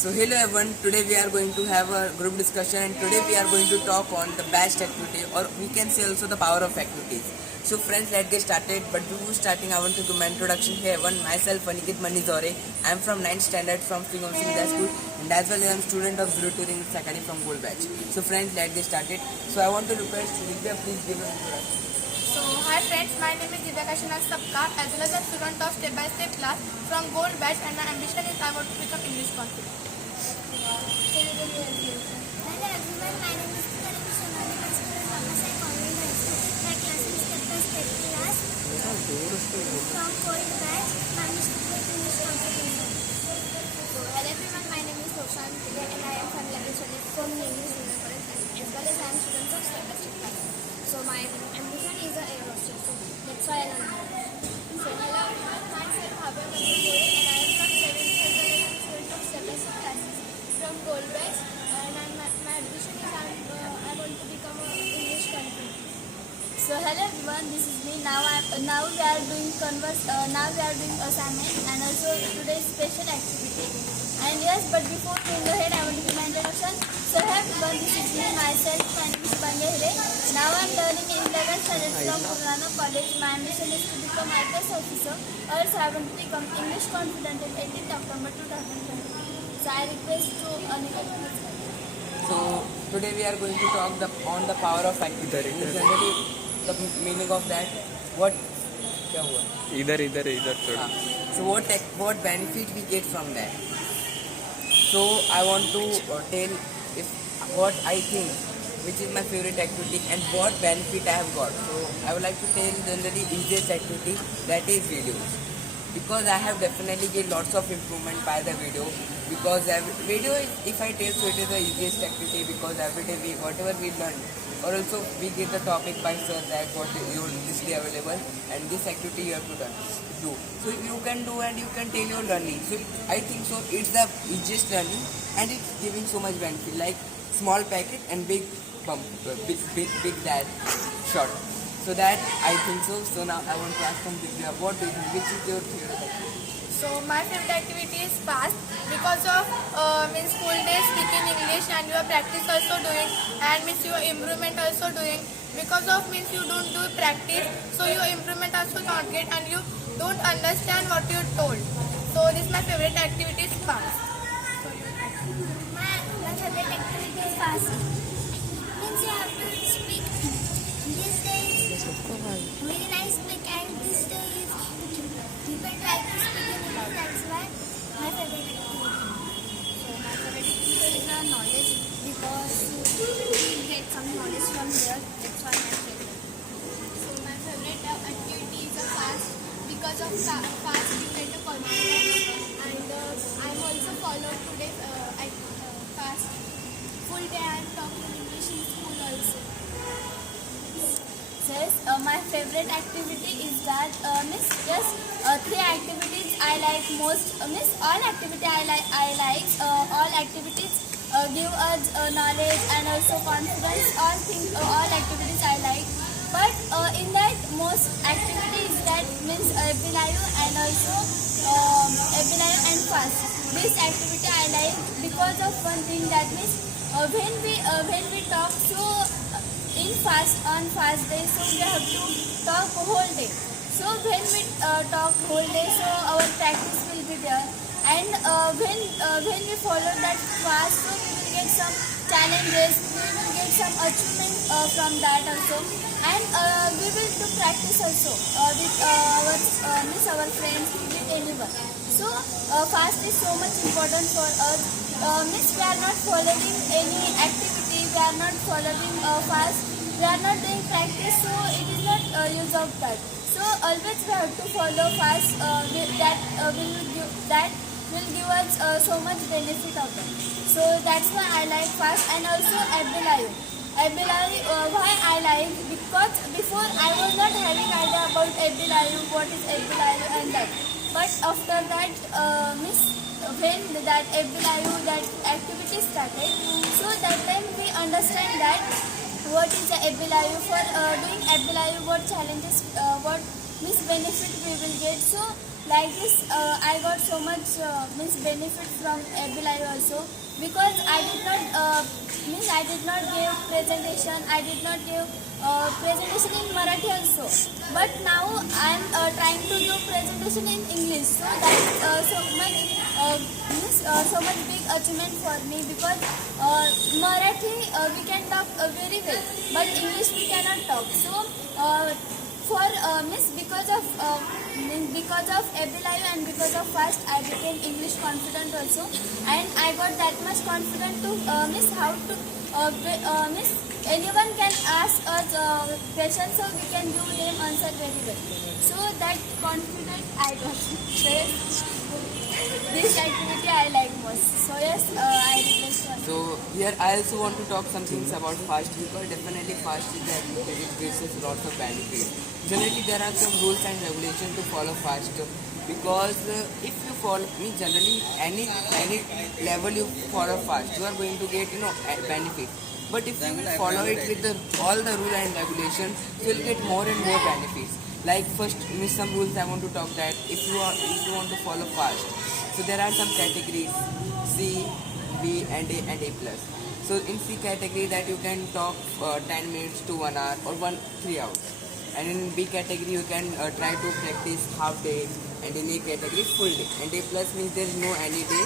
So hello everyone, today we are going to have a group discussion and today we are going to talk on the best activity or we can say also the power of activities. So friends, let's get started, but before starting I want to do my introduction. Hey everyone, myself Aniket Manizore. I am from 9th standard from Sri Vidya School and as well as I am student of Zero to English Academy from Gold Batch. So friends, let's get started. So I want to request Vidya, please give an introduction. So, hi friends, my name is Divya Kashinath Sapkar as well as a student of Step by Step class from Gold Batch and my ambition is I want to become English confident. Hello everyone, my name is Karima Sonali, my school is Ramasai Convent High School. My class is Step by Step class from Gold Batch. My mission is to make English confident. Hello everyone, my name is Roshan Pillai and I am from level 12 from English Junior College as well as I am student of Step by Step class. So my ambition is a air hostess. So that's why I learn more. So, hello everyone, myself Bhavya Manipuri and I am from 7th grade and student of Step by Step classes from Gold Batch and my ambition is I want to become an English confident. So hello everyone, this is me. Now we are doing assignment and also today's special activity. And yes, but before going ahead, I want to give my introduction. So hello everyone, this is me myself. My name is Pandya Hire. Now I am learning in 11th standard from Purana College. My ambition is to become IPS officer. Also I want to become English confident in 18th October 2020. So I request to Anika to please help. So today we are going to talk on the power of activity. Generally, the meaning of that. What? क्या हुआ? इधर थोड़ा. So what benefit we get from that? So I want to tell if what I think, which is my favorite activity and what benefit I have got. So I would like to tell generally easiest activity, that is videos. Because I have definitely get lots of improvement by the video. Because video, if I tell, so it is the easiest activity because every day whatever we learn, or also we get the topic by sir that what you this day available and this activity you have to do. So you can do and you can tell your learning. So I think so it's the easiest learning and it's giving so much benefit like small packet and big bump, big that shot. So that I think so. So now I want to ask from Divya, what do you think? Which is your favorite activity? So my favorite activity is fast because of school days speaking English and your practice also doing and your improvement also doing because of you don't do practice, so your improvement also not get and you don't understand what you told. So this is my favorite activity is fast. My favorite activity is fast. Means you have to speak. This day is very nice speak and this day is people try to speak in English. That's why my favorite activity. So my favorite activity Is knowledge because we get some knowledge from here. That's why my favorite. So my favorite activity is a fast because of fast you get a confidence and I'm also followed today fast full day I'm talking English in school also. Yes, my favorite activity is that three activities I like most. All activity I like. All activities give us knowledge and also confidence. All activities I like. But in that most activities that means Ebilayu and also Ebilayu and fast. This activity I like because of one thing that means when we talk in on fast day, so we have to talk whole day. So when we talk whole day, so our practice will be there. And when we follow that fast, so we will get some challenges, we will get some achievement from that also. And we will do practice also with our friends, with anyone. So fast is so much important for us. We are not following any activity, we are not following fast, we are not doing practice, so it is not use of that. So always we have to follow fast. That will give us so much benefit of it. So that's why I like fast and also Ebilayu. Why I like? Because before I was not having idea about Ebilayu, what is Ebilayu and that. But after that, when that Ebilayu, that activity started, so that time we understand that what is the Ebilayu. For doing Ebilayu, what challenges, what benefit we will get. So like this, I got so much means benefit from AB Live also, because I did not I did not give presentation. I did not give presentation in Marathi also. But now I am trying to do presentation in English. So that so much big achievement for me, because Marathi we can talk very well, but English we cannot talk. So for because of every live and because of fast, I became English confident also, and I got that much confident to how to anyone can ask us questions, so we can give them answer very well. So that confident I got. This activity I like most. So yes, I request one. So here I also want to talk some things about fast, because definitely fast is an activity which gives us lots of benefits. Generally there are some rules and regulations to follow fast, because if you follow generally any level you follow fast, you are going to get a benefit. But if you follow it with all the rule and regulations, you will get more and more benefits. Like first, some rules I want to talk that if you want to follow fast, so there are some categories: C, B, and A plus. So in C category that you can talk 10 minutes to 1 hour or 3 hours, and in B category you can try to practice half day, and in A category full day. And A plus means there is no any day,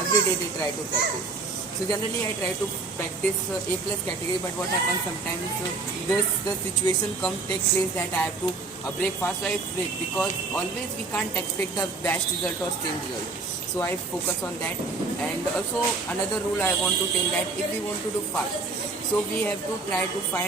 every day they try to practice. So generally I try to practice A plus category, but what happens sometimes the situation take place that I have to break fast, so I break, because always we can't expect the best result or same result. So I focus on that. And also another rule I want to tell that if we want to do fast, so we have to try to find